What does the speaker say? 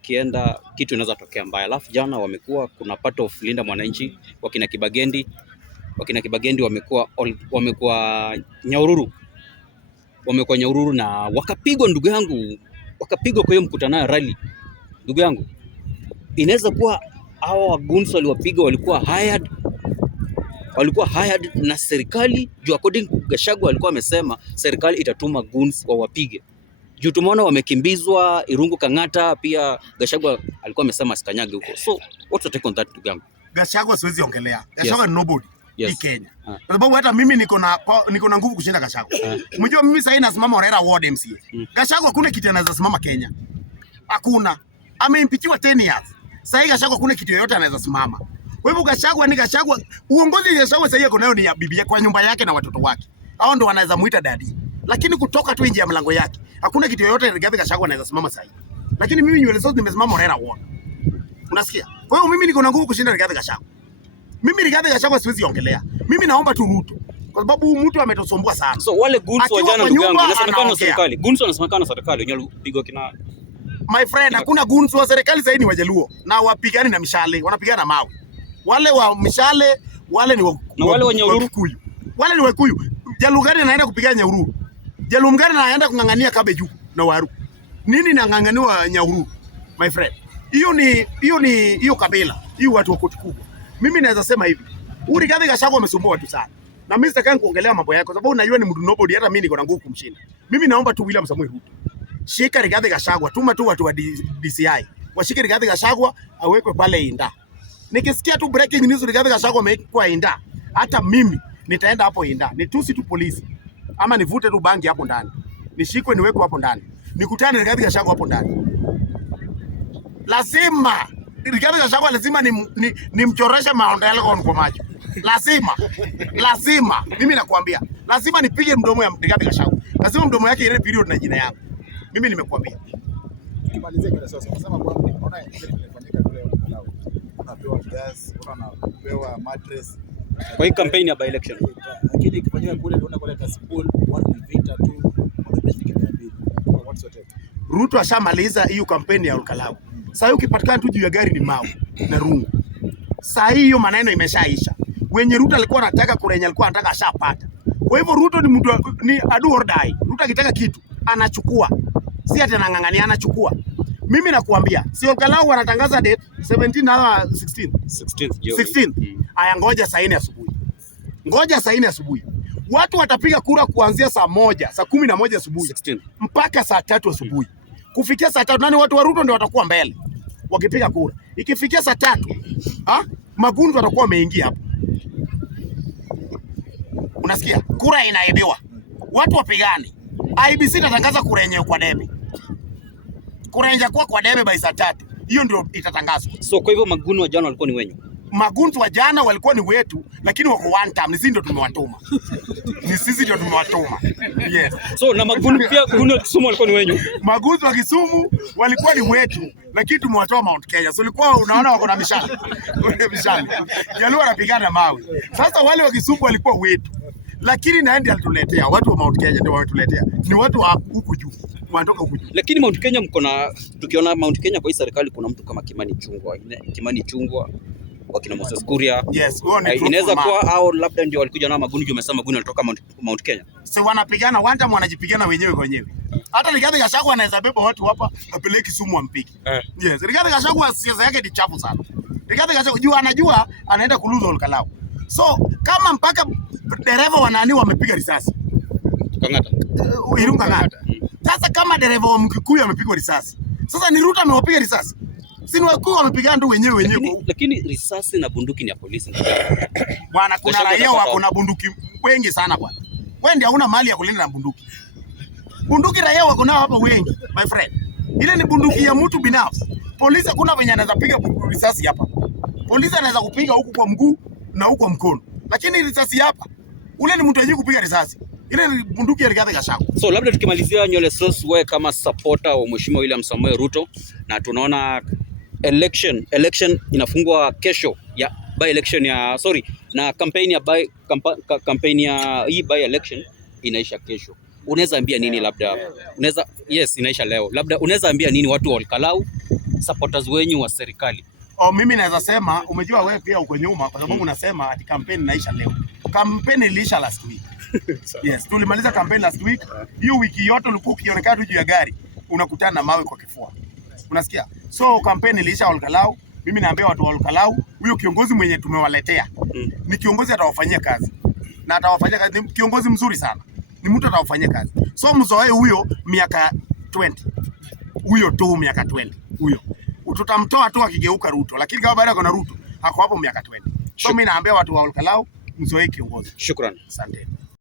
wakienda kitu inaweza tokea mbaya. Alafu jana wamekuwa kuna part of Linda Mwananchi wakina Kibagendi wamekuwa Nyahururu. Wamekuwa Nyahururu na wakapigwa, ndugu yangu, wakapigwa kwa hiyo mkutano ya rally. Ndugu yangu, inaweza kuwa hao wagunzi waliwapiga walikuwa hired na serikali, juu according to Gachagua alikuwa amesema serikali itatuma guns wawapige. Juu tumeona wamekimbizwa Irungu Kang'ata, pia Gachagua alikuwa amesema sikanyage huko. So what's your take on that, ndugu yangu? Gachagua siwezi ongelea. Gachagua ni nobody. Yes. Ni Kenya. Kwa sababu hata mimi niko na nguvu kushinda Gachagua. Unajua mimi sasa nasimama Orera Ward MCA. Gachagua kuna kitu anaweza simama Kenya. Hakuna. Ameimpikiwa 10 years. Sasa Gachagua kuna kitu yoyote anaweza simama. Kwa hivyo Gachagua ni Gachagua. Uongozi wa Gachagua sasa nayo ni ya bibi kwa nyumba yake na watoto wake. Hao ndio wanaweza muita daddy. Lakini kutoka tu nje ya mlango yake, hakuna kitu yoyote Rigathi Gachagua anaweza simama sasa. Lakini mimi nywele zote nimesimama Orera Ward. Unasikia? Kwa hiyo mimi niko na nguvu kushinda Rigathi Gachagua. Mimi Rigathi Gachagua siwezi ongelea. Mimi naomba tu Ruto. Kwa sababu mtu ametusumbua sana. So wale guns wa jana, ndugu yangu, inasemekana na serikali. Guns wanasemekana na serikali wenyewe walipigwa kina. My friend, hakuna guns wa serikali sasa, ni Wajaluo na wapigani na mishale, wanapigana na mawe. Wale wa mishale, wale ni wale wa Nyahururu. Wale ni Wakikuyu. Jaluo gani anaenda kupigana Nyahururu? Jaluo gani anaenda kungangania kabeju na waru? Nini nang'ang'aniwa Nyahururu? My friend. Hiyo kabila. Hiyo watu wa koti kubwa. Mimi naweza sema hivi. Rigathi Gachagua amesumbua watu sana. Na mimi sitaki kuongelea mambo yako sababu unajua ni mtu nobody, hata mimi niko na nguvu kumshinda. Mimi naomba tu William Samoei Ruto. Shika Rigathi Gachagua, tuma tu watu wa DCI. Washike Rigathi Gachagua awekwe pale Inda. Nikisikia tu breaking news Rigathi Gachagua amekuwa Inda, hata mimi nitaenda hapo Inda. Nitusi tu polisi. Ama nivute tu bangi hapo ndani. Nishikwe niwekwe hapo ndani. Nikutane Rigathi Gachagua hapo ndani. Lazima Rigathi Gachagua lazima nimchoreshe maondo yale kwa macho. Lazima. Mimi nakwambia. Lazima nipige mdomo ya Rigathi Gachagua. Lazima mdomo yake ile period na jina yangu. Mimi nimekuambia. Kimalizie kwa sasa. Unasema kwamba unaona ile ilifanyika kule Kalau. Unapewa gas, unapewa mattress. Kwa hii campaign ya by election. Lakini ikifanyika kule unaona kule Kasipul, watu ni vita tu, wanapeshika kimbili. What's your take? Ruto ashamaliza hiyo kampeni ya Kalau. Sasa ukipatikana tu juu ya gari ni mawe na rungu. Sasa hiyo maneno imeshaisha. Wenye Ruto alikuwa anataka kurenya, alikuwa anataka ashapata. Kwa hivyo Ruto ni mtu ni adu or die. Ruto akitaka kitu anachukua. Si ati anang'ang'ania, anachukua. Mimi nakuambia, si Kalau wanatangaza date 17 na 16. Aya, ngoja saa 4 asubuhi. Ngoja saa 4 asubuhi. Watu watapiga kura kuanzia saa 1, saa 11 asubuhi mpaka saa 3 asubuhi. Kufikia saa 3 nani watu wa Ruto ndio watakuwa mbele wakipiga kura. Ikifikia saa 3, magunzi watakuwa wameingia hapo. Unasikia? Kura inaibiwa. Watu wapigane. IBC itatangaza kura yenyewe kwa debe. Kura yenyewe kwa debe by saa 3. Hiyo ndio itatangazwa. So kwa hivyo maguni wa jana walikuwa ni wenyu. Magunzi wa jana walikuwa ni wetu, lakini wako one time. Ni sisi ndio tumewatuma. Yes. So na maguni pia maguni wa Kisumu walikuwa ni wenyu. Magunzi wa Kisumu walikuwa ni wetu, lakini tumewatoa Mount Kenya. So ulikuwa unaona wako na mishale. Jaluo anapigana mawe. Sasa wale wa Kisumu walikuwa wetu. Lakini naende alituletea watu wa Mount Kenya ndio wametuletea. Ni watu wa huku juu. Wanatoka huku juu. Lakini Mount Kenya tukiona Mount Kenya kwa hii serikali kuna mtu kama Kimani Chungwa wakina Moses Kuria. Yes, inaweza kuwa hao labda ndio walikuja na maguni, ndio umesema maguni walitoka Mount Kenya. Si wanapigana one time, wanajipigana wenyewe kwa wenyewe. Hata Rigathi Gachagua anaweza beba watu hapa apeleke Kisumu ampiki. Yes, Rigathi Gachagua siasa yake ni chafu sana. Rigathi Gachagua anajua anaenda kuluza Kalau. So kama mpaka dereva wanani wamepiga risasi Kang'ata. Irungu Kang'ata. Sasa kama dereva wa Mkikuyu amepigwa risasi. Sasa ni Ruto amewapiga risasi. Si ni Wakikuyu wamepigana tu wenyewe. Lakini risasi na bunduki ni ya polisi. Bwana, kuna raia wako na bunduki wengi sana bwana. Wewe ndio hauna mali ya kulinda na bunduki. Bunduki raia wako nao hapa wengi, my friend. Ile ni bunduki ya mtu binafsi. Polisi hakuna venye anaweza piga risasi hapa. Polisi anaweza kupiga huku kwa mguu na huko mkono. Lakini risasi hapa, ule ni mtu ajui kupiga risasi. Ile ni bunduki ya Rigathi Gachagua. So labda tukimalizia Nywele Sauce, wewe kama supporter wa Mheshimiwa William Samoei Ruto, na tunaona election inafungwa kesho ya by election na campaign ya hii by election inaisha kesho. Unaweza ambia nini labda? Inaisha leo. Labda unaweza ambia nini watu wa Kalau supporters wenyu wa serikali? Mimi naweza sema, umejua wewe pia uko nyuma kwa sababu unasema ati kampeni inaisha leo. Kampeni iliisha last week. Yes, tulimaliza kampeni last week. Hiyo wiki yote ulikuwa ukionekana tu juu ya gari unakutana na mawe kwa kifua. Unasikia? So kampeni iliisha Olkalau. Mimi naambia watu wa Olkalau, huyo kiongozi mwenye tumewaletea ni kiongozi atawafanyia kazi. Na atawafanyia kazi, ni kiongozi mzuri sana. Ni mtu atawafanyia kazi. So mzoee huyo miaka 20. Huyo tu miaka 20. Huyo. Tutamtoa tu akigeuka Ruto, lakini kama baada ya kuna Ruto, ako hapo miaka 20. So mimi naambia watu wa Olkalau, mzoee kiongozi. Shukrani. Asante.